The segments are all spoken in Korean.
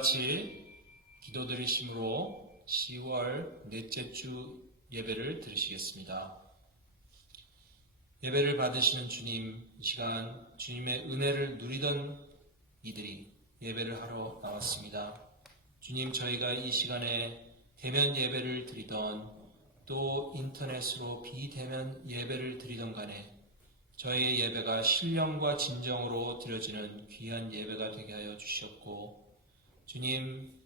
같이 기도 드리심으로 10월 넷째 주 예배를 드리시겠습니다. 예배를 받으시는 주님, 이 시간 주님의 은혜를 누리던 이들이 예배를 하러 나왔습니다. 주님, 저희가 이 시간에 대면 예배를 드리던 또 인터넷으로 비대면 예배를 드리던 간에 저희의 예배가 신령과 진정으로 드려지는 귀한 예배가 되게 하여 주시옵고, 주님,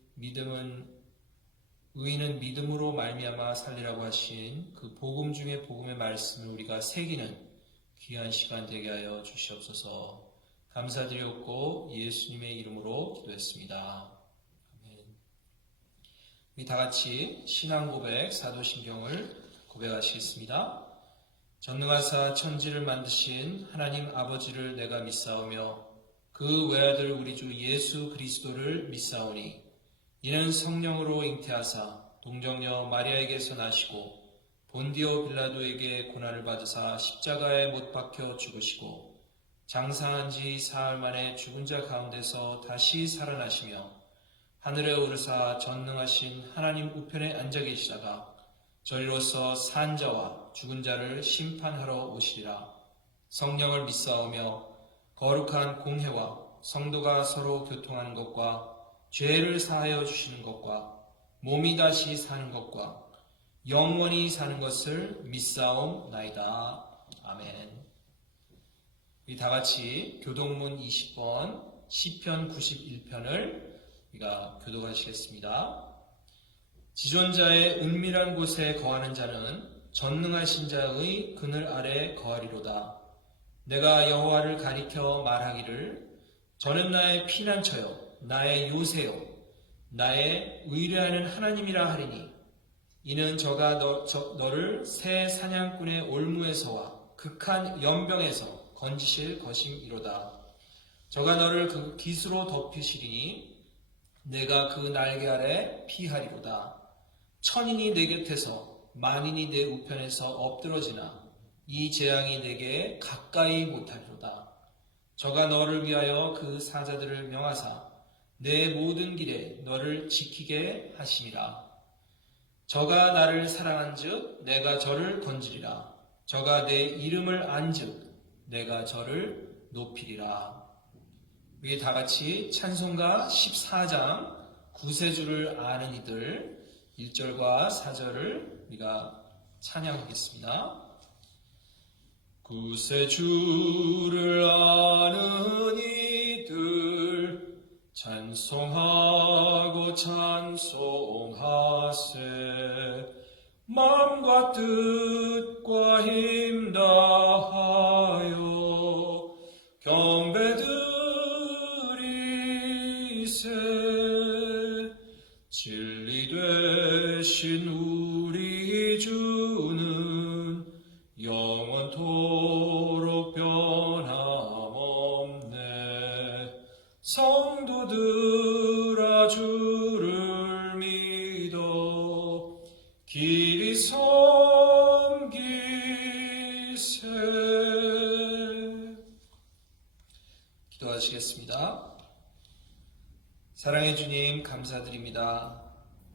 의인은 믿음으로 말미암아 살리라고 하신 그 복음 중에 복음의 말씀을 우리가 새기는 귀한 시간 되게 하여 주시옵소서. 감사드리옵고 예수님의 이름으로 기도했습니다. 아멘. 우리 다 같이 신앙 고백 사도신경을 고백하시겠습니다. 전능하사 천지를 만드신 하나님 아버지를 내가 믿사오며 그 외아들 우리 주 예수 그리스도를 믿사오니 이는 성령으로 잉태하사 동정녀 마리아에게서 나시고 본디오 빌라도에게 고난을 받으사 십자가에 못 박혀 죽으시고 장사한 지 사흘 만에 죽은 자 가운데서 다시 살아나시며 하늘에 오르사 전능하신 하나님 우편에 앉아 계시다가 저리로서 산 자와 죽은 자를 심판하러 오시리라. 성령을 믿사오며 거룩한 공회와 성도가 서로 교통하는 것과 죄를 사하여 주시는 것과 몸이 다시 사는 것과 영원히 사는 것을 믿사옵나이다. 아멘. 우리 다 같이 교동문 20번 시편 91편을 우리가 교독하시겠습니다. 지존자의 은밀한 곳에 거하는 자는 전능하신 자의 그늘 아래 거하리로다. 내가 여호와를 가리켜 말하기를 저는 나의 피난처요 나의 요새요 나의 의뢰하는 하나님이라 하리니 이는 저가 너를 새 사냥꾼의 올무에서와 극한 연병에서 건지실 것임이로다. 저가 너를 그 깃으로 덮으시리니 내가 그 날개 아래 피하리로다. 천인이 내 곁에서 만인이 내 우편에서 엎드러지나 이 재앙이 내게 가까이 못하리로다. 저가 너를 위하여 그 사자들을 명하사 내 모든 길에 너를 지키게 하심이라. 저가 나를 사랑한즉 내가 저를 건지리라. 저가 내 이름을 안즉 내가 저를 높이리라. 우리 다 같이 찬송가 14장 구세주를 아는 이들 1절과 4절을 우리가 찬양하겠습니다. 구세주를 아는 이들 찬송하고 찬송하세. 마음과 뜻과 힘 다하여 경배드리세. 진리 되신 우리 주는 영원토록 변함없네. 성도들아 주를 믿어 길이 섬기세. 기도하시겠습니다. 사랑의 주님, 감사드립니다.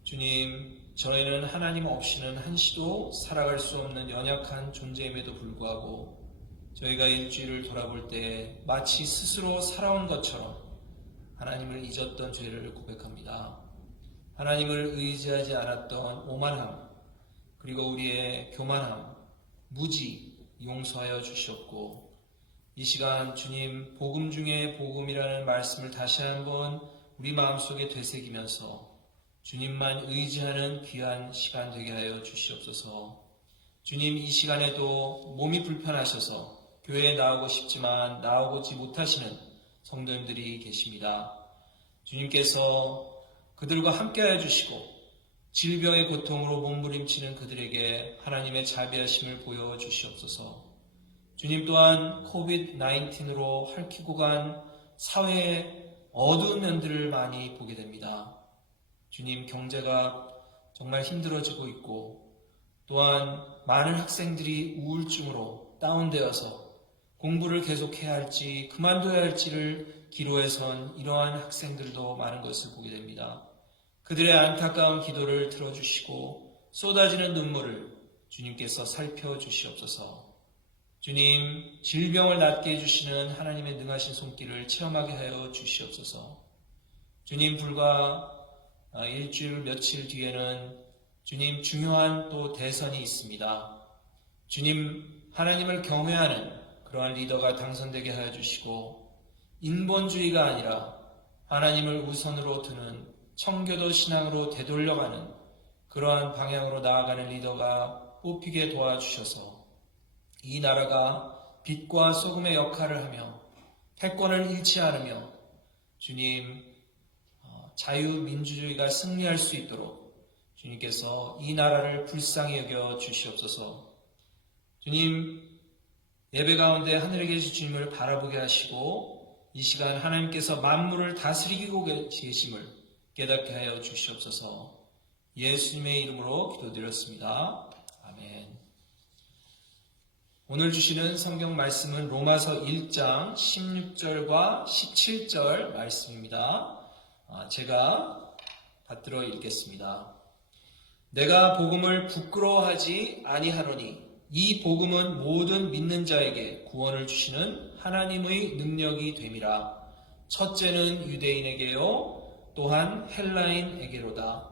주님, 저희는 하나님 없이는 한시도 살아갈 수 없는 연약한 존재임에도 불구하고 저희가 일주일을 돌아볼 때 마치 스스로 살아온 것처럼 하나님을 잊었던 죄를 고백합니다. 하나님을 의지하지 않았던 오만함, 그리고 우리의 교만함, 무지 용서하여 주시옵고, 이 시간 주님 복음 중에 복음이라는 말씀을 다시 한번 우리 마음속에 되새기면서 주님만 의지하는 귀한 시간 되게 하여 주시옵소서. 주님, 이 시간에도 몸이 불편하셔서 교회에 나오고 싶지만 나오지 못하시는 성도님들이 계십니다. 주님께서 그들과 함께하여 주시고 질병의 고통으로 몸부림치는 그들에게 하나님의 자비하심을 보여주시옵소서. 주님 또한 코비드-19로 핥히고 간 사회의 어두운 면들을 많이 보게 됩니다. 주님, 경제가 정말 힘들어지고 있고 또한 많은 학생들이 우울증으로 다운되어서 공부를 계속해야 할지 그만둬야 할지를 기로에 선 이러한 학생들도 많은 것을 보게 됩니다. 그들의 안타까운 기도를 들어주시고 쏟아지는 눈물을 주님께서 살펴주시옵소서. 주님, 질병을 낫게 해주시는 하나님의 능하신 손길을 체험하게 하여 주시옵소서. 주님, 불과 일주일 며칠 뒤에는 주님 중요한 또 대선이 있습니다. 주님, 하나님을 경외하는 그러한 리더가 당선되게 하여 주시고 인본주의가 아니라 하나님을 우선으로 두는 청교도 신앙으로 되돌려가는 그러한 방향으로 나아가는 리더가 뽑히게 도와주셔서 이 나라가 빛과 소금의 역할을 하며 패권을 잃지 않으며 주님 자유민주주의가 승리할 수 있도록 주님께서 이 나라를 불쌍히 여겨 주시옵소서. 주님, 예배 가운데 하늘에 계신 주님을 바라보게 하시고 이 시간 하나님께서 만물을 다스리고 계심을 깨닫게 하여 주시옵소서. 예수님의 이름으로 기도드렸습니다. 아멘. 오늘 주시는 성경 말씀은 로마서 1장 16절과 17절 말씀입니다. 제가 받들어 읽겠습니다. 내가 복음을 부끄러워하지 아니하노니 이 복음은 모든 믿는 자에게 구원을 주시는 하나님의 능력이 됨이라. 첫째는 유대인에게요 또한 헬라인에게로다.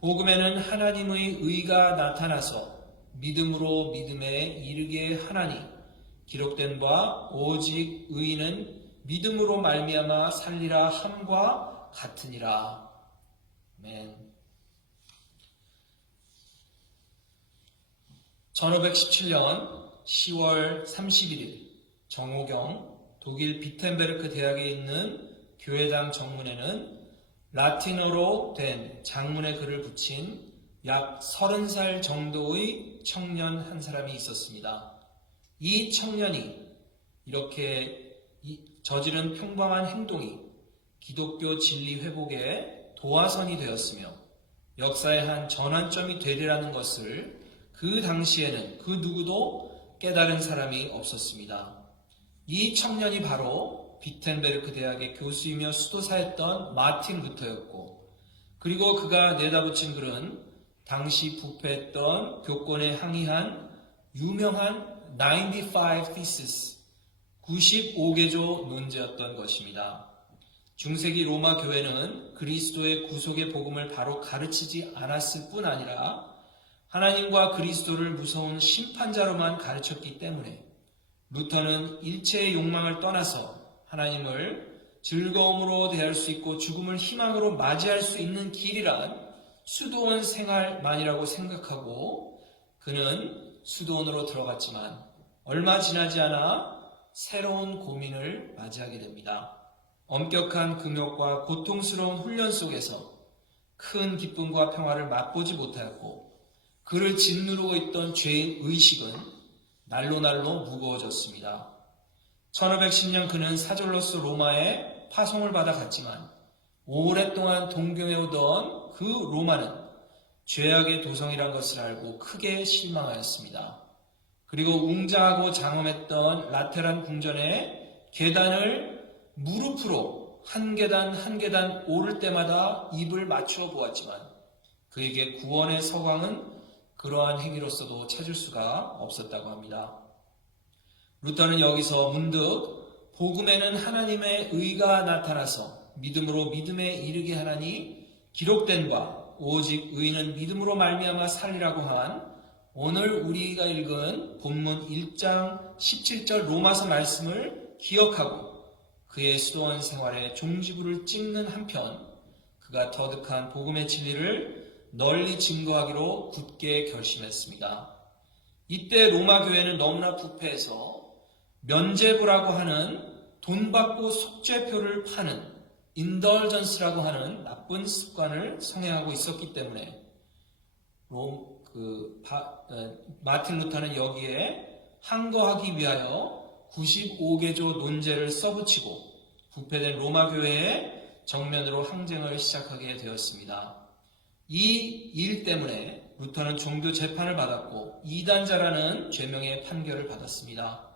복음에는 하나님의 의가 나타나서 믿음으로 믿음에 이르게 하나니 기록된 바 오직 의인은 믿음으로 말미암아 살리라 함과 같으니라. 아멘. 1517년 10월 31일 정오경 독일 비텐베르크 대학에 있는 교회당 정문에는 라틴어로 된 장문의 글을 붙인 약 30살 정도의 청년 한 사람이 있었습니다. 이 청년이 이렇게 저지른 평범한 행동이 기독교 진리 회복의 도화선이 되었으며 역사의 한 전환점이 되리라는 것을 그 당시에는 그 누구도 깨달은 사람이 없었습니다. 이 청년이 바로 비텐베르크 대학의 교수이며 수도사였던 마틴 루터였고, 그리고 그가 내다붙인 글은 당시 부패했던 교권에 항의한 유명한 95 Thesis, 95개조 논제였던 것입니다. 중세기 로마 교회는 그리스도의 구속의 복음을 바로 가르치지 않았을 뿐 아니라 하나님과 그리스도를 무서운 심판자로만 가르쳤기 때문에 루터는 일체의 욕망을 떠나서 하나님을 즐거움으로 대할 수 있고 죽음을 희망으로 맞이할 수 있는 길이란 수도원 생활만이라고 생각하고 그는 수도원으로 들어갔지만 얼마 지나지 않아 새로운 고민을 맞이하게 됩니다. 엄격한 금욕과 고통스러운 훈련 속에서 큰 기쁨과 평화를 맛보지 못하였고 그를 짓누르고 있던 죄의 의식은 날로 무거워졌습니다. 1510년 그는 사절로서 로마에 파송을 받아 갔지만 오랫동안 동경해오던 그 로마는 죄악의 도성이란 것을 알고 크게 실망하였습니다. 그리고 웅장하고 장엄했던 라테란 궁전의 계단을 무릎으로 한 계단 한 계단 오를 때마다 입을 맞추어 보았지만 그에게 구원의 서광은 그러한 행위로서도 찾을 수가 없었다고 합니다. 루터는 여기서 문득 복음에는 하나님의 의가 나타나서 믿음으로 믿음에 이르게 하나니 기록된 바 오직 의인은 믿음으로 말미암아 살리라고 한 오늘 우리가 읽은 본문 1장 17절 로마서 말씀을 기억하고 그의 수도원 생활에 종지부를 찍는 한편 그가 터득한 복음의 진리를 널리 증거하기로 굳게 결심했습니다. 이때 로마 교회는 너무나 부패해서 면죄부라고 하는 돈 받고 속죄표를 파는 인덜전스라고 하는 나쁜 습관을 성행하고 있었기 때문에 마틴 루터는 여기에 항거하기 위하여 95개조 논제를 써붙이고 부패된 로마 교회의 정면으로 항쟁을 시작하게 되었습니다. 이 일 때문에 루터는 종교 재판을 받았고 이단자라는 죄명의 판결을 받았습니다.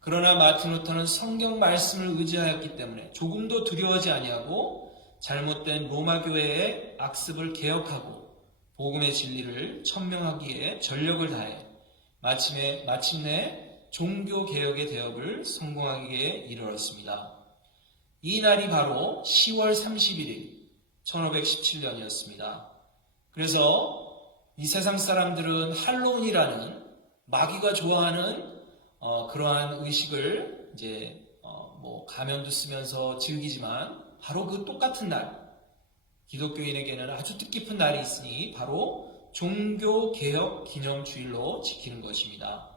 그러나 마틴 루터는 성경 말씀을 의지하였기 때문에 조금도 두려워하지 아니하고 잘못된 로마 교회의 악습을 개혁하고 복음의 진리를 천명하기에 전력을 다해 마침내 종교 개혁의 대업을 성공하기에 이르렀습니다. 이 날이 바로 10월 31일 1517년이었습니다. 그래서 이 세상 사람들은 할로윈이라는 마귀가 좋아하는 그러한 의식을 이제 가면도 쓰면서 즐기지만 바로 그 똑같은 날, 기독교인에게는 아주 뜻깊은 날이 있으니 바로 종교개혁 기념주일로 지키는 것입니다.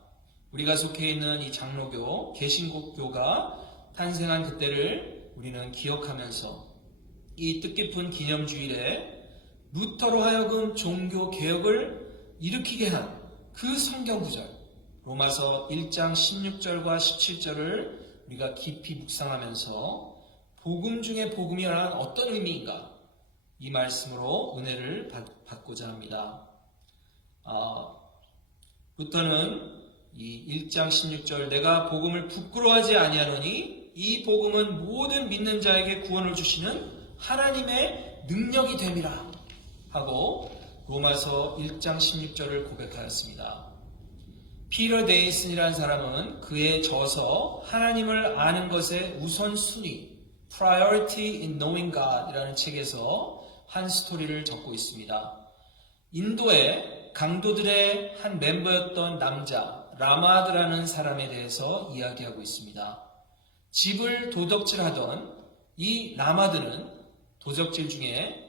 우리가 속해 있는 이 장로교, 개신교가 탄생한 그때를 우리는 기억하면서 이 뜻깊은 기념주일에 루터로 하여금 종교개혁을 일으키게 한 그 성경구절, 로마서 1장 16절과 17절을 우리가 깊이 묵상하면서 복음 중에 복음이란 어떤 의미인가, 이 말씀으로 은혜를 받고자 합니다. 루터는 이 1장 16절, 내가 복음을 부끄러워하지 아니하노니 이 복음은 모든 믿는 자에게 구원을 주시는 하나님의 능력이 됨이라 하고 로마서 1장 16절을 고백하였습니다. 피터 데이슨이라는 사람은 그의 저서 하나님을 아는 것의 우선순위, Priority in Knowing God 이라는 책에서 한 스토리를 적고 있습니다. 인도의 강도들의 한 멤버였던 남자 라마드라는 사람에 대해서 이야기하고 있습니다. 집을 도적질하던 이 라마드는 도적질 중에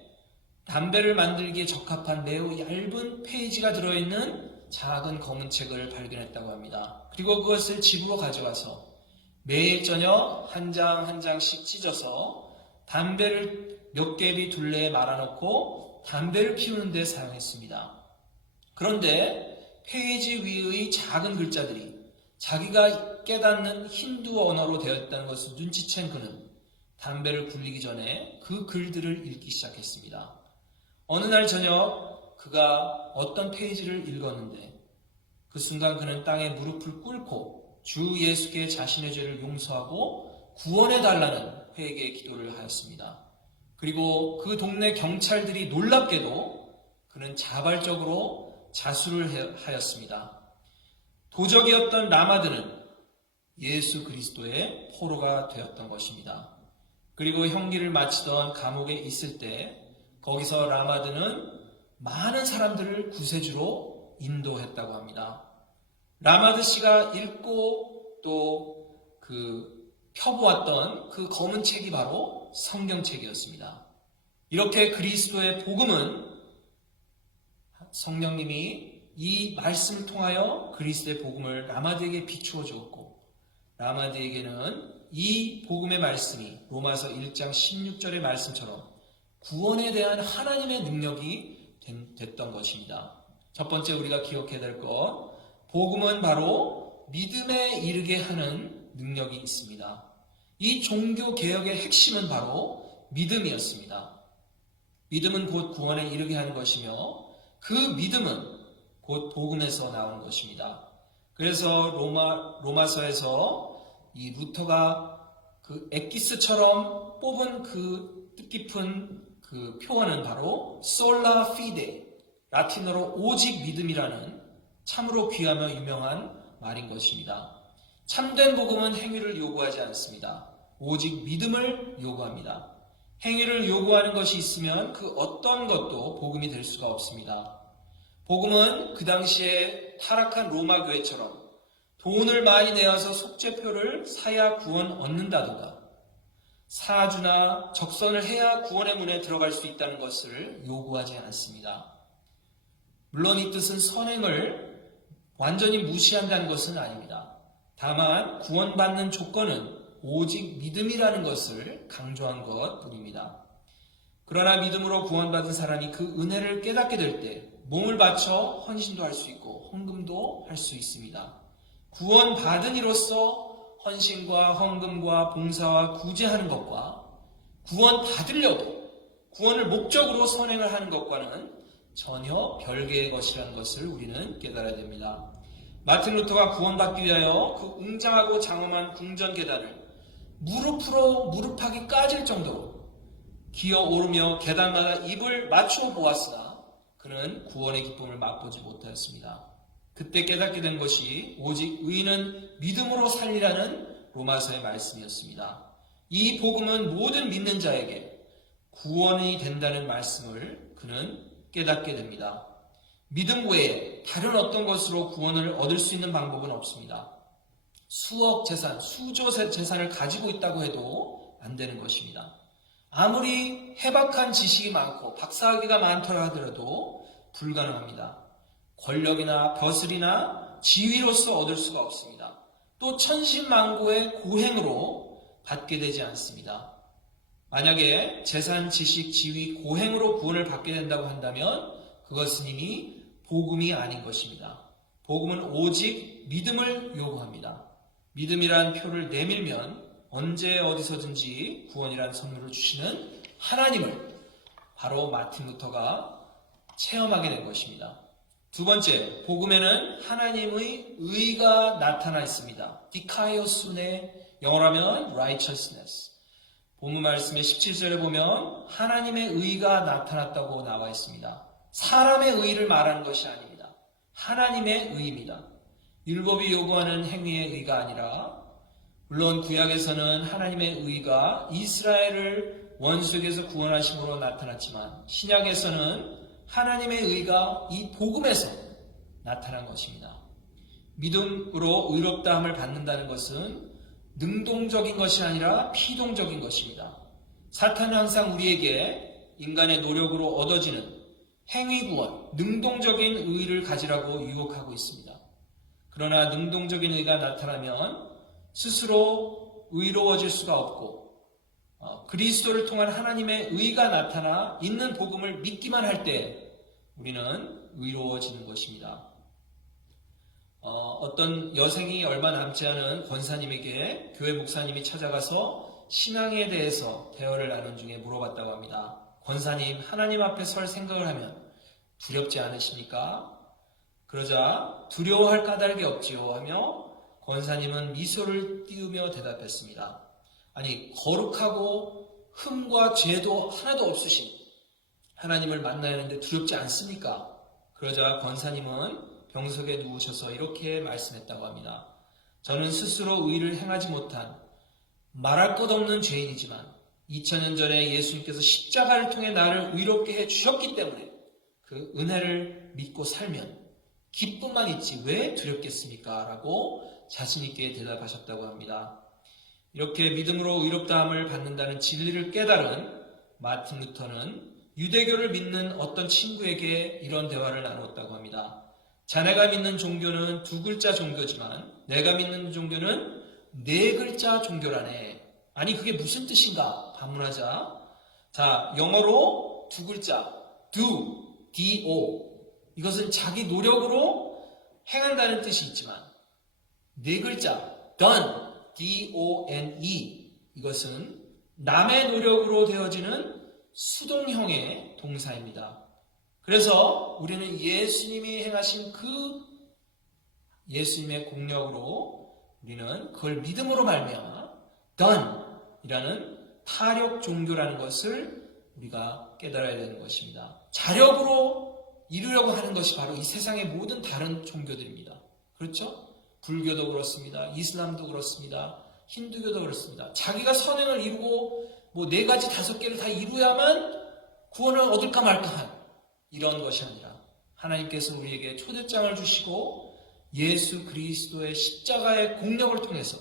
담배를 만들기에 적합한 매우 얇은 페이지가 들어있는 작은 검은 책을 발견했다고 합니다. 그리고 그것을 집으로 가져와서 매일 저녁 한 장 한 장씩 찢어서 담배를 몇 개비 둘레에 말아놓고 담배를 피우는 데 사용했습니다. 그런데 페이지 위의 작은 글자들이 자기가 깨닫는 힌두 언어로 되었다는 것을 눈치챈 그는 담배를 굴리기 전에 그 글들을 읽기 시작했습니다. 어느 날 저녁 그가 어떤 페이지를 읽었는데 그 순간 그는 땅에 무릎을 꿇고 주 예수께 자신의 죄를 용서하고 구원해달라는 회개의 기도를 하였습니다. 그리고 그 동네 경찰들이 놀랍게도 그는 자발적으로 자수를 하였습니다. 도적이었던 라마드는 예수 그리스도의 포로가 되었던 것입니다. 그리고 형기를 마치던 감옥에 있을 때 거기서 라마드는 많은 사람들을 구세주로 인도했다고 합니다. 라마드 씨가 읽고 또 펴보았던 그 검은 책이 바로 성경책이었습니다. 이렇게 그리스도의 복음은 성령님이 이 말씀을 통하여 그리스도의 복음을 라마드에게 비추어 주었고 라마드에게는 이 복음의 말씀이 로마서 1장 16절의 말씀처럼 구원에 대한 하나님의 능력이 됐던 것입니다. 첫 번째 우리가 기억해야 될 것, 복음은 바로 믿음에 이르게 하는 능력이 있습니다. 이 종교개혁의 핵심은 바로 믿음이었습니다. 믿음은 곧 구원에 이르게 하는 것이며 그 믿음은 곧 복음에서 나오는 것입니다. 그래서 로마서에서 이 루터가 그 엑기스처럼 뽑은 그 뜻깊은 그 표현은 바로 솔라 피데, 라틴어로 오직 믿음이라는 참으로 귀하며 유명한 말인 것입니다. 참된 복음은 행위를 요구하지 않습니다. 오직 믿음을 요구합니다. 행위를 요구하는 것이 있으면 그 어떤 것도 복음이 될 수가 없습니다. 복음은 그 당시에 타락한 로마 교회처럼 돈을 많이 내어서 속죄표를 사야 구원 얻는다든가 사주나 적선을 해야 구원의 문에 들어갈 수 있다는 것을 요구하지 않습니다. 물론 이 뜻은 선행을 완전히 무시한다는 것은 아닙니다. 다만 구원받는 조건은 오직 믿음이라는 것을 강조한 것뿐입니다. 그러나 믿음으로 구원받은 사람이 그 은혜를 깨닫게 될 때 몸을 바쳐 헌신도 할 수 있고 헌금도 할 수 있습니다. 구원받은 이로써 헌신과 헌금과 봉사와 구제하는 것과 구원받으려고 구원을 목적으로 선행을 하는 것과는 전혀 별개의 것이라는 것을 우리는 깨달아야 됩니다. 마틴 루터가 구원받기 위하여 그 웅장하고 장엄한 궁전 계단을 무릎으로 무릎하기 까질 정도로 기어 오르며 계단마다 입을 맞추어 보았으나 그는 구원의 기쁨을 맛보지 못하였습니다. 그때 깨닫게 된 것이 오직 의인은 믿음으로 살리라는 로마서의 말씀이었습니다. 이 복음은 모든 믿는 자에게 구원이 된다는 말씀을 그는 깨닫게 됩니다. 믿음 외에 다른 어떤 것으로 구원을 얻을 수 있는 방법은 없습니다. 수억 재산, 수조 재산을 가지고 있다고 해도 안 되는 것입니다. 아무리 해박한 지식이 많고 박사학위가 많더라 하더라도 불가능합니다. 권력이나 벼슬이나 지위로서 얻을 수가 없습니다. 또 천신만고의 고행으로 받게 되지 않습니다. 만약에 재산, 지식, 지위, 고행으로 구원을 받게 된다고 한다면 그것은 이미 복음이 아닌 것입니다. 복음은 오직 믿음을 요구합니다. 믿음이란 표를 내밀면 언제 어디서든지 구원이란 선물을 주시는 하나님을 바로 마틴 루터가 체험하게 된 것입니다. 두 번째, 복음에는 하나님의 의가 나타나 있습니다. 디카이오스의 영어로 하면 righteousness. 본문 말씀의 17절에 보면 하나님의 의가 나타났다고 나와 있습니다. 사람의 의를 말하는 것이 아닙니다. 하나님의 의입니다. 율법이 요구하는 행위의 의가 아니라, 물론 구약에서는 하나님의 의가 이스라엘을 원수에게서 구원하심으로 나타났지만 신약에서는 하나님의 의가 이 복음에서 나타난 것입니다. 믿음으로 의롭다함을 받는다는 것은 능동적인 것이 아니라 피동적인 것입니다. 사탄은 항상 우리에게 인간의 노력으로 얻어지는 행위구원, 능동적인 의를 가지라고 유혹하고 있습니다. 그러나 능동적인 의가 나타나면 스스로 의로워질 수가 없고 그리스도를 통한 하나님의 의가 나타나 있는 복음을 믿기만 할 때 우리는 의로워지는 것입니다. 어떤 여생이 얼마 남지 않은 권사님에게 교회 목사님이 찾아가서 신앙에 대해서 대화를 나눈 중에 물어봤다고 합니다. 권사님, 하나님 앞에 설 생각을 하면 두렵지 않으십니까? 그러자 두려워할 까닭이 없지요 하며 권사님은 미소를 띄우며 대답했습니다. 아니, 거룩하고 흠과 죄도 하나도 없으신 하나님을 만나야 하는데 두렵지 않습니까? 그러자 권사님은 병석에 누우셔서 이렇게 말씀했다고 합니다. 저는 스스로 의를 행하지 못한 말할 것 없는 죄인이지만 2000년 전에 예수님께서 십자가를 통해 나를 의롭게 해주셨기 때문에 그 은혜를 믿고 살면 기쁨만 있지 왜 두렵겠습니까? 라고 자신있게 대답하셨다고 합니다. 이렇게 믿음으로 의롭다함을 받는다는 진리를 깨달은 마틴 루터는 유대교를 믿는 어떤 친구에게 이런 대화를 나누었다고 합니다. 자네가 믿는 종교는 두 글자 종교지만 내가 믿는 종교는 네 글자 종교라네. 아니 그게 무슨 뜻인가? 반문하자. 자, 영어로 두 글자 do, do. 이것은 자기 노력으로 행한다는 뜻이 있지만 네 글자 done, D-O-N-E. 이것은 남의 노력으로 되어지는 수동형의 동사입니다. 그래서 우리는 예수님이 행하신 그 예수님의 공력으로 우리는 그걸 믿음으로 말미암아 done 이라는 타력 종교라는 것을 우리가 깨달아야 되는 것입니다. 자력으로 이루려고 하는 것이 바로 이 세상의 모든 다른 종교들입니다. 그렇죠? 불교도 그렇습니다. 이슬람도 그렇습니다. 힌두교도 그렇습니다. 자기가 선행을 이루고 뭐 4가지 5개를 다 이루야만 구원을 얻을까 말까 한 이런 것이 아니라 하나님께서 우리에게 초대장을 주시고 예수 그리스도의 십자가의 공력을 통해서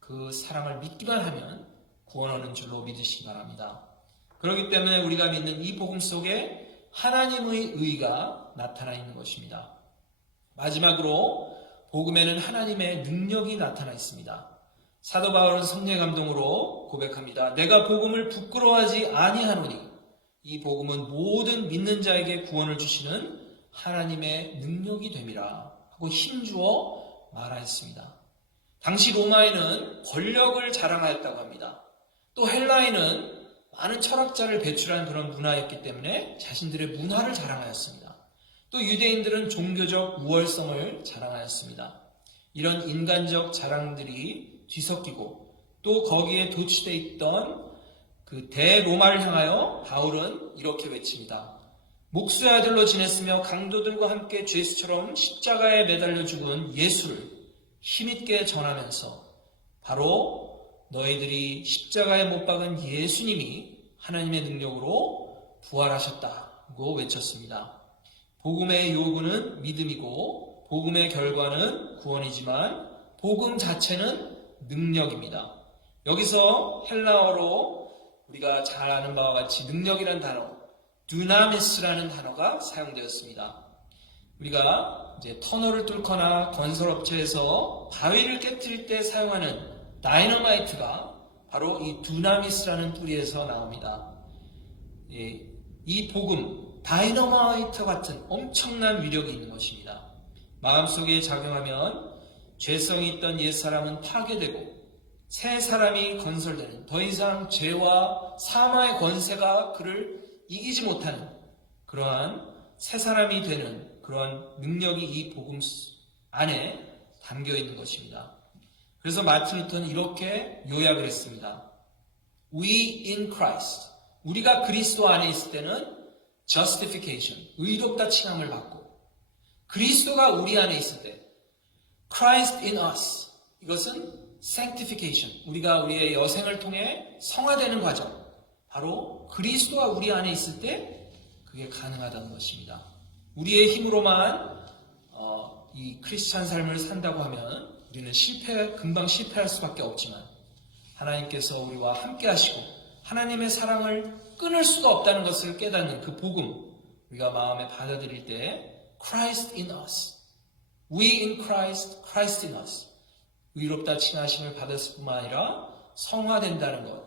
그 사랑을 믿기만 하면 구원하는 줄로 믿으시기 바랍니다. 그렇기 때문에 우리가 믿는 이 복음 속에 하나님의 의가 나타나 있는 것입니다. 마지막으로 복음에는 하나님의 능력이 나타나 있습니다. 사도 바울은 성령의 감동으로 고백합니다. 내가 복음을 부끄러워하지 아니하노니 이 복음은 모든 믿는 자에게 구원을 주시는 하나님의 능력이 됨이라 하고 힘주어 말하였습니다. 당시 로마에는 권력을 자랑하였다고 합니다. 또 헬라에는 많은 철학자를 배출한 그런 문화였기 때문에 자신들의 문화를 자랑하였습니다. 또 유대인들은 종교적 우월성을 자랑하였습니다. 이런 인간적 자랑들이 뒤섞이고 또 거기에 도취되어 있던 그 대로마를 향하여 바울은 이렇게 외칩니다. 목수의 아들로 지냈으며 강도들과 함께 죄수처럼 십자가에 매달려 죽은 예수를 힘있게 전하면서 바로 너희들이 십자가에 못 박은 예수님이 하나님의 능력으로 부활하셨다고 외쳤습니다. 복음의 요구는 믿음이고 복음의 결과는 구원이지만 복음 자체는 능력입니다. 여기서 헬라어로 우리가 잘 아는 바와 같이 능력이라는 단어, 두나미스라는 단어가 사용되었습니다. 우리가 이제 터널을 뚫거나 건설업체에서 바위를 깨뜨릴 때 사용하는 다이너마이트가 바로 이 두나미스라는 뿌리에서 나옵니다. 이 복음, 다이너마이트 같은 엄청난 위력이 있는 것입니다. 마음속에 작용하면 죄성이 있던 옛사람은 파괴되고 새 사람이 건설되는, 더 이상 죄와 사마의 권세가 그를 이기지 못하는 그러한 새 사람이 되는 그런 능력이 이 복음 안에 담겨 있는 것입니다. 그래서 마틴 루터는 이렇게 요약을 했습니다. We in Christ. 우리가 그리스도 안에 있을 때는 justification, 의롭다 칭함을 받고, 그리스도가 우리 안에 있을 때 Christ in us, 이것은 sanctification, 우리가 우리의 여생을 통해 성화되는 과정, 바로 그리스도가 우리 안에 있을 때 그게 가능하다는 것입니다. 우리의 힘으로만 이 크리스찬 삶을 산다고 하면 우리는 금방 실패할 수밖에 없지만 하나님께서 우리와 함께 하시고 하나님의 사랑을 끊을 수가 없다는 것을 깨닫는 그 복음, 우리가 마음에 받아들일 때 Christ in us, We in Christ, Christ in us, 의롭다 칭하심을 받았을 뿐만 아니라 성화된다는 것,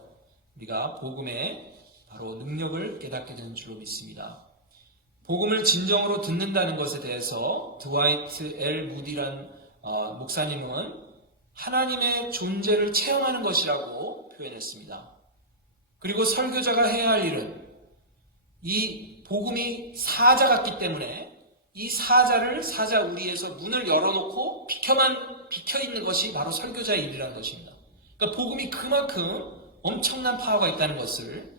우리가 복음의 바로 능력을 깨닫게 되는 줄로 믿습니다. 복음을 진정으로 듣는다는 것에 대해서 드와이트 L 무디란 목사님은 하나님의 존재를 체험하는 것이라고 표현했습니다. 그리고 설교자가 해야 할 일은 이 복음이 사자 같기 때문에 이 사자 우리에서 문을 열어놓고 비켜 있는 것이 바로 설교자의 일이라는 것입니다. 그러니까 복음이 그만큼 엄청난 파워가 있다는 것을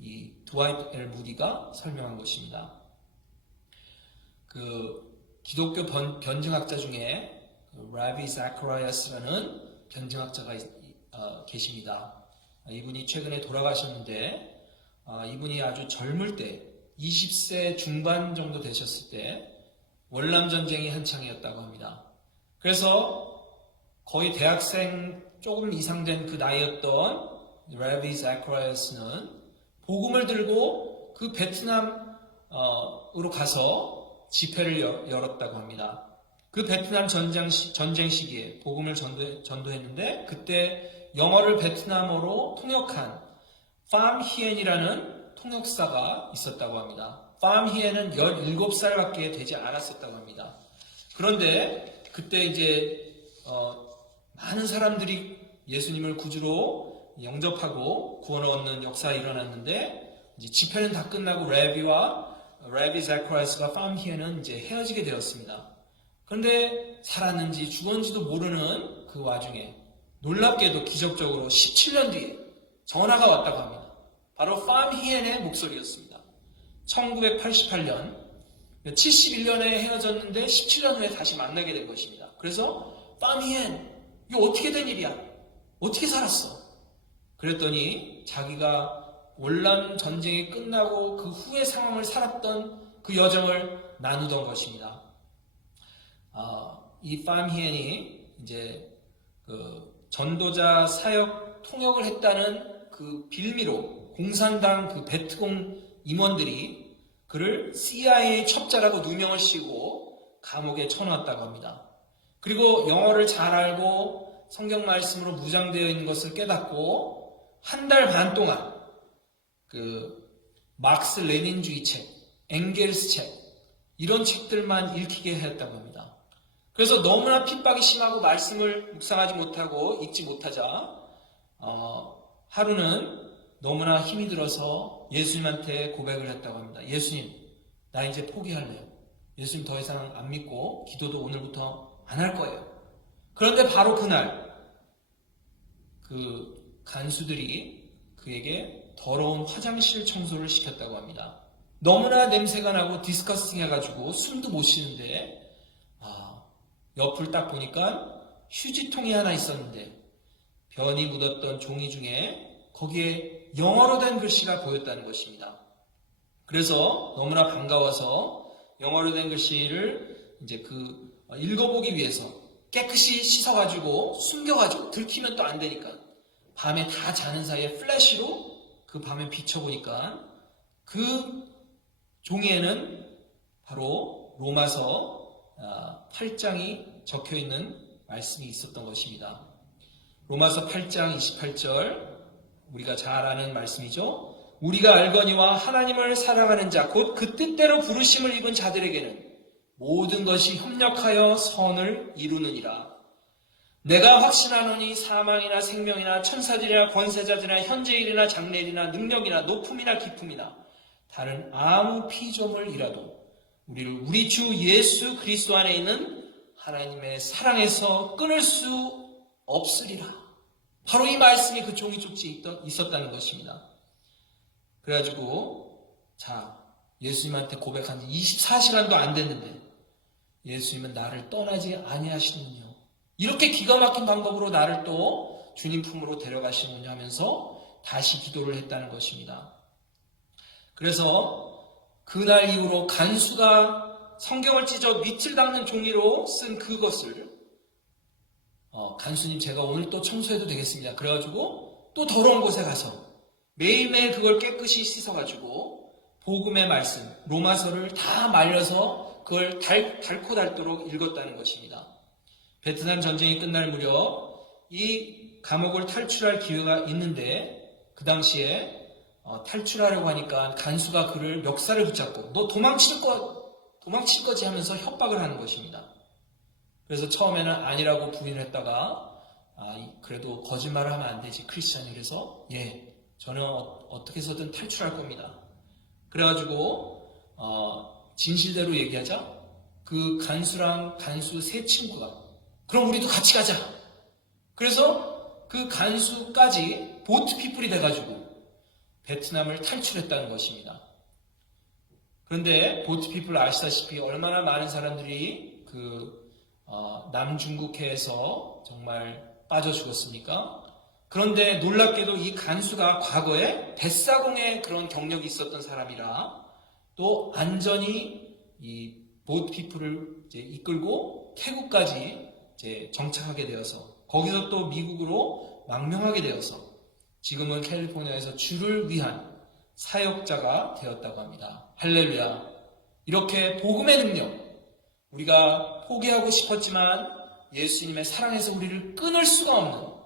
이 드와이트 L 무디가 설명한 것입니다. 그 기독교 변증학자 중에 라비 자카리아스라는 변증학자가 계십니다. 이분이 최근에 돌아가셨는데 이분이 아주 젊을 때 20세 중반 정도 되셨을 때 월남전쟁이 한창이었다고 합니다. 그래서 거의 대학생 조금 이상 된 그 나이였던 라비 자카리아스는 복음을 들고 그 베트남으로 가서 집회를 열었다고 합니다. 그 베트남 전쟁 시기에 복음을 전도했는데 그때 영어를 베트남어로 통역한 팜 히엔이라는 통역사가 있었다고 합니다. 팜 히엔은 17살밖에 되지 않았었다고 합니다. 그런데 그때 이제 많은 사람들이 예수님을 구주로 영접하고 구원을 얻는 역사가 일어났는데 이제 집회는 다 끝나고 라비 자카리아스가 팜 히엔은 이제 헤어지게 되었습니다. 그런데 살았는지 죽었는지도 모르는 그 와중에 놀랍게도 기적적으로 17년 뒤에 전화가 왔다고 합니다. 바로 팜 히엔의 목소리였습니다. 1988년 71년에 헤어졌는데 17년 후에 다시 만나게 된 것입니다. 그래서 팜 히엔, 이거 어떻게 된 일이야? 어떻게 살았어? 그랬더니 자기가 월남 전쟁이 끝나고 그 후의 상황을 살았던 그 여정을 나누던 것입니다. 이 팜 히엔이 이제 그 전도자 사역 통역을 했다는 그 빌미로 공산당 그 베트콩 임원들이 그를 CIA 첩자라고 누명을 씌우고 감옥에 쳐넣었다고 합니다. 그리고 영어를 잘 알고 성경 말씀으로 무장되어 있는 것을 깨닫고 한 달 반 동안 그 막스 레닌주의 책, 엥겔스 책, 이런 책들만 읽히게 했다고 합니다. 그래서 너무나 핍박이 심하고 말씀을 묵상하지 못하고 읽지 못하자 하루는 너무나 힘이 들어서 예수님한테 고백을 했다고 합니다. 예수님, 나 이제 포기할래요. 예수님 더 이상 안 믿고 기도도 오늘부터 안 할 거예요. 그런데 바로 그날 그 간수들이 그에게 더러운 화장실 청소를 시켰다고 합니다. 너무나 냄새가 나고 디스커스팅 해가지고 숨도 못 쉬는데 옆을 딱 보니까 휴지통이 하나 있었는데 변이 묻었던 종이 중에 거기에 영어로 된 글씨가 보였다는 것입니다. 그래서 너무나 반가워서 영어로 된 글씨를 이제 읽어보기 위해서 깨끗이 씻어가지고 숨겨가지고 들키면 또 안 되니까 밤에 다 자는 사이에 플래시로 그 밤에 비춰보니까 그 종이에는 바로 로마서 8장이 적혀있는 말씀이 있었던 것입니다. 로마서 8장 28절 우리가 잘 아는 말씀이죠. 우리가 알거니와 하나님을 사랑하는 자 곧 그 뜻대로 부르심을 입은 자들에게는 모든 것이 협력하여 선을 이루느니라. 내가 확신하노니 사망이나 생명이나 천사들이나 권세자들이나 현재일이나 장래일이나 능력이나 높음이나 깊음이나 다른 아무 피조물이라도 우리를 우리 주 예수 그리스도 안에 있는 하나님의 사랑에서 끊을 수 없으리라. 바로 이 말씀이 그 종이 쪽지에 있었다는 것입니다. 그래가지고 예수님한테 고백한 지 24시간도 안 됐는데 예수님은 나를 떠나지 아니하시는군요. 이렇게 기가 막힌 방법으로 나를 또 주님 품으로 데려가시는군요 하면서 다시 기도를 했다는 것입니다. 그래서 그날 이후로 간수가 성경을 찢어 밑을 닦는 종이로 쓴 그것을 간수님 제가 오늘 또 청소해도 되겠습니다. 그래가지고 또 더러운 곳에 가서 매일매일 그걸 깨끗이 씻어가지고 복음의 말씀, 로마서를 다 말려서 그걸 닳고 닳도록 읽었다는 것입니다. 베트남 전쟁이 끝날 무렵 이 감옥을 탈출할 기회가 있는데 그 당시에 탈출하려고 하니까 간수가 그를 멱살을 붙잡고 너 도망칠 거지 하면서 협박을 하는 것입니다. 그래서 처음에는 아니라고 부인을 했다가 그래도 거짓말을 하면 안 되지 크리스찬이. 그래서 저는 어떻게 해서든 탈출할 겁니다. 그래가지고 진실대로 얘기하자 그 간수랑 간수 세 친구가 그럼 우리도 같이 가자. 그래서 그 간수까지 보트피플이 돼가지고 베트남을 탈출했다는 것입니다. 그런데 보트피플 아시다시피 얼마나 많은 사람들이 남중국해에서 정말 빠져 죽었습니까? 그런데 놀랍게도 이 간수가 과거에 뱃사공의 그런 경력이 있었던 사람이라 또 안전히 이 보트피플을 이끌고 태국까지 정착하게 되어서 거기서 또 미국으로 망명하게 되어서 지금은 캘리포니아에서 주를 위한 사역자가 되었다고 합니다. 할렐루야. 이렇게 복음의 능력, 우리가 포기하고 싶었지만 예수님의 사랑에서 우리를 끊을 수가 없는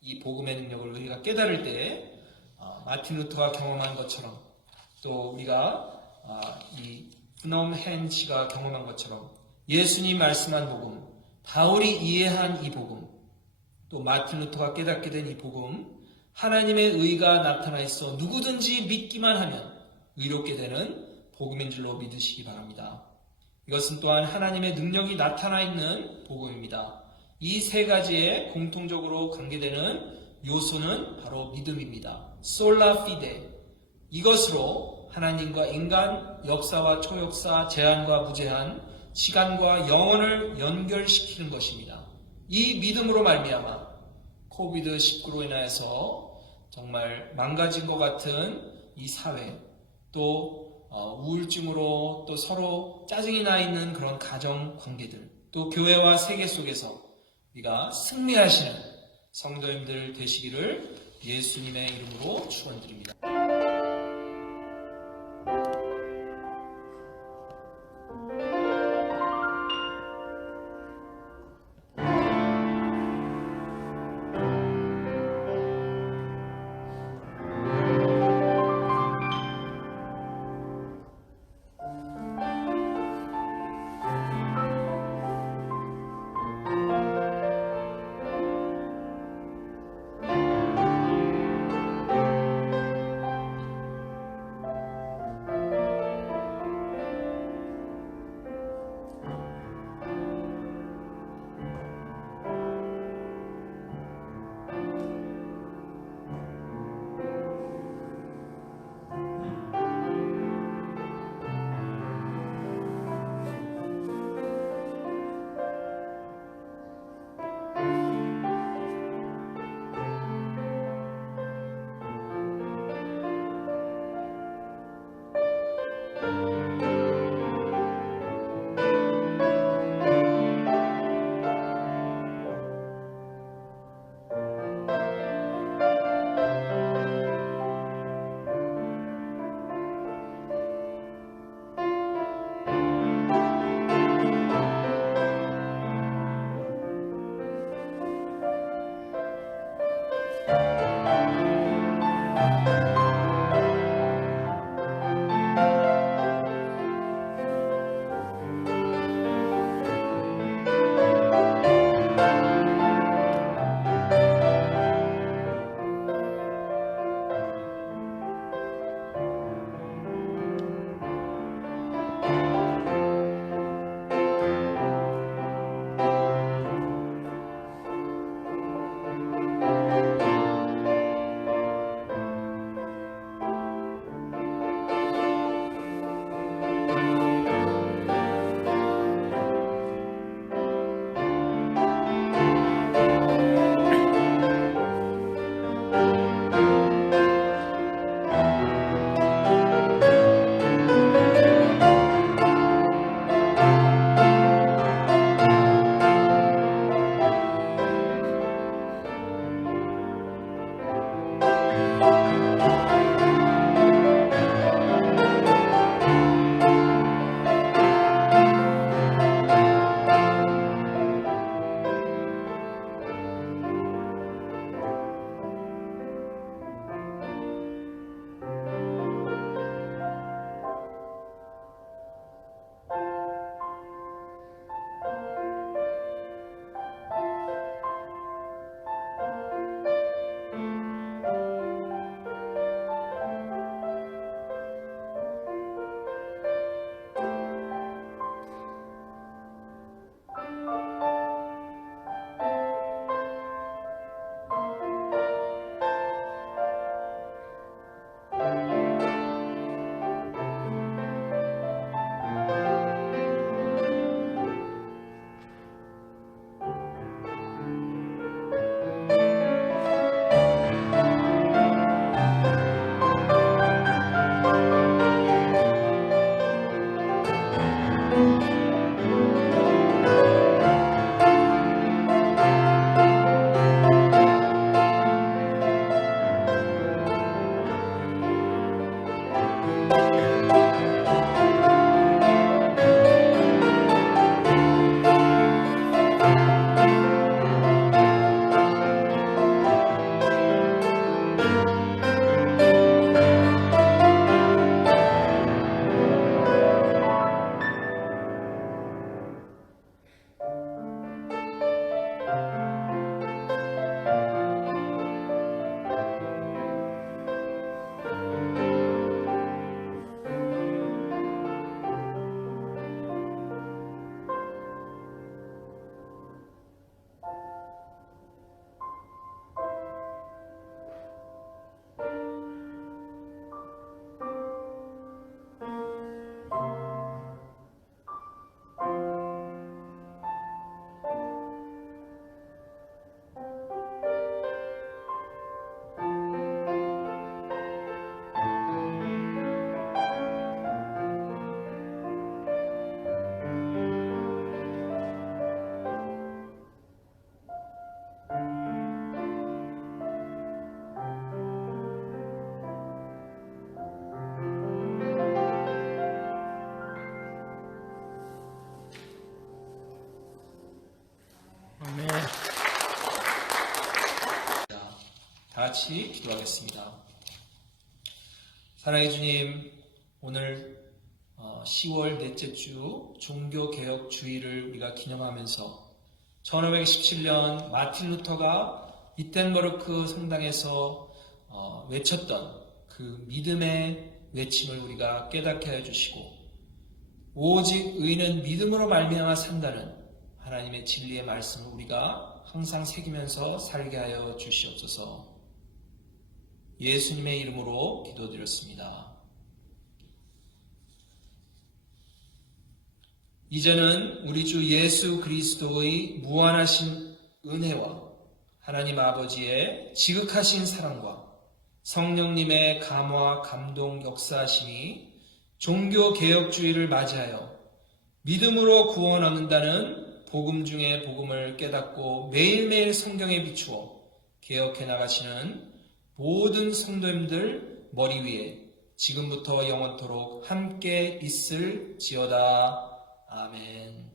이 복음의 능력을 우리가 깨달을 때 마틴 루터가 경험한 것처럼 또 우리가 이 브넘 헨 씨가 경험한 것처럼 예수님 말씀한 복음, 바울이 이해한 이 복음, 또 마틴 루터가 깨닫게 된 이 복음, 하나님의 의가 나타나 있어 누구든지 믿기만 하면 의롭게 되는 복음인 줄로 믿으시기 바랍니다. 이것은 또한 하나님의 능력이 나타나 있는 복음입니다. 이 세 가지에 공통적으로 관계되는 요소는 바로 믿음입니다. 솔라 피데. 이것으로 하나님과 인간, 역사와 초역사, 제한과 무제한, 시간과 영원을 연결시키는 것입니다. 이 믿음으로 말미암아 코비드-19로 인하여서 정말 망가진 것 같은 이 사회, 또 우울증으로 또 서로 짜증이 나 있는 그런 가정 관계들, 또 교회와 세계 속에서 우리가 승리하시는 성도님들 되시기를 예수님의 이름으로 축원드립니다. 같이 기도하겠습니다. 사랑의 주님, 오늘 10월 넷째 주 종교개혁 주의를 우리가 기념하면서 1517년 마틴 루터가 비텐버르크 성당에서 외쳤던 그 믿음의 외침을 우리가 깨닫게 해주시고, 오직 의인은 믿음으로 말미암아 산다는 하나님의 진리의 말씀을 우리가 항상 새기면서 살게 하여 주시옵소서. 예수님의 이름으로 기도드렸습니다. 이제는 우리 주 예수 그리스도의 무한하신 은혜와 하나님 아버지의 지극하신 사랑과 성령님의 감화 감동 역사하심이 종교개혁주의를 맞이하여 믿음으로 구원 얻는다는 복음 중에 복음을 깨닫고 매일매일 성경에 비추어 개혁해 나가시는 모든 성도님들 머리 위에 지금부터 영원토록 함께 있을지어다. 아멘.